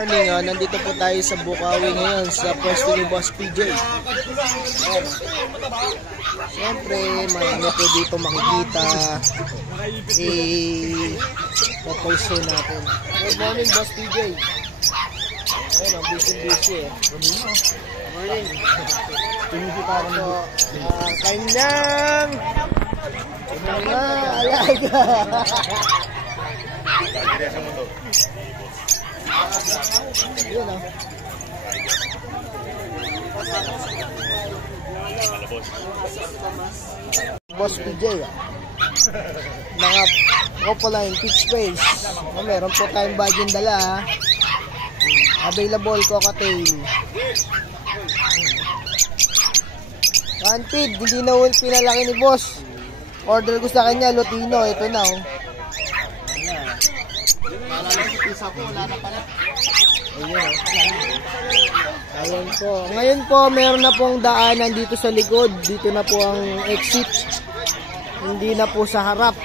Morning, nandito po tayo sa Bukawi ngayon sa pwesto ni Boss PJ. Siyempre, marami po dito makikita. Popost natin. Good morning, Boss PJ. Ayun, busy eh. Morning. Kanyang mga alaga. Yun o. Boss PJ mga Copoline Peach Face. Meron po tayong bagong dala. Available cocktail. Wanted, hindi na ulit pinalaki ni Boss. Order ko sa kanya, Lutino. Ito na o. Ayun po. Ngayon po, meron na pong daanan dito sa likod. Dito na po ang exit. Hindi na po sa harap.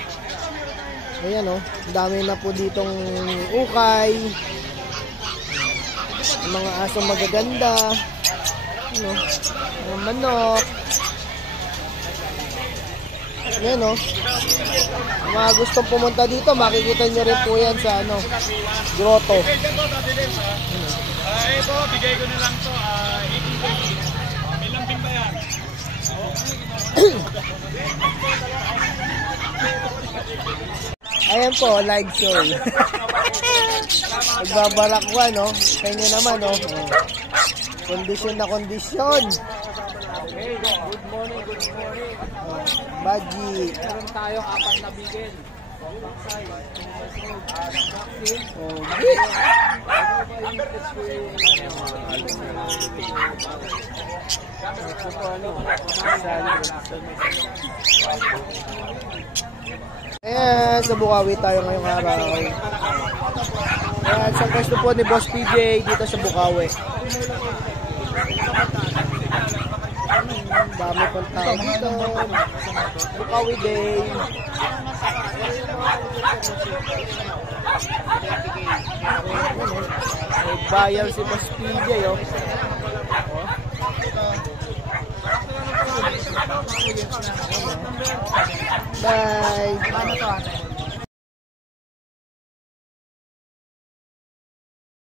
Ayan o. Dami na po ditong ukay. Mga asong magaganda. Ano? Mga manok. Ayan o. Mga gustong pumunta dito, makikita nyo rin po yan sa grotto. Ito, bigay ko na lang to. 18. May lambing ba yan? Ayan po, live show. Nagbabarakwa, no? Sa inyo naman, no? Kondisyon na kondisyon. Good morning, good morning. Baji. Meron tayo 4 na bigin. Ayan, sa Bukawi tayo ngayong araw. Ayan, sa pwesto po ni Boss PJ dito sa Bukawi. Dami pang tao dito. Bukawi Day. Nagbayar si Boss PJ, oh. Bye.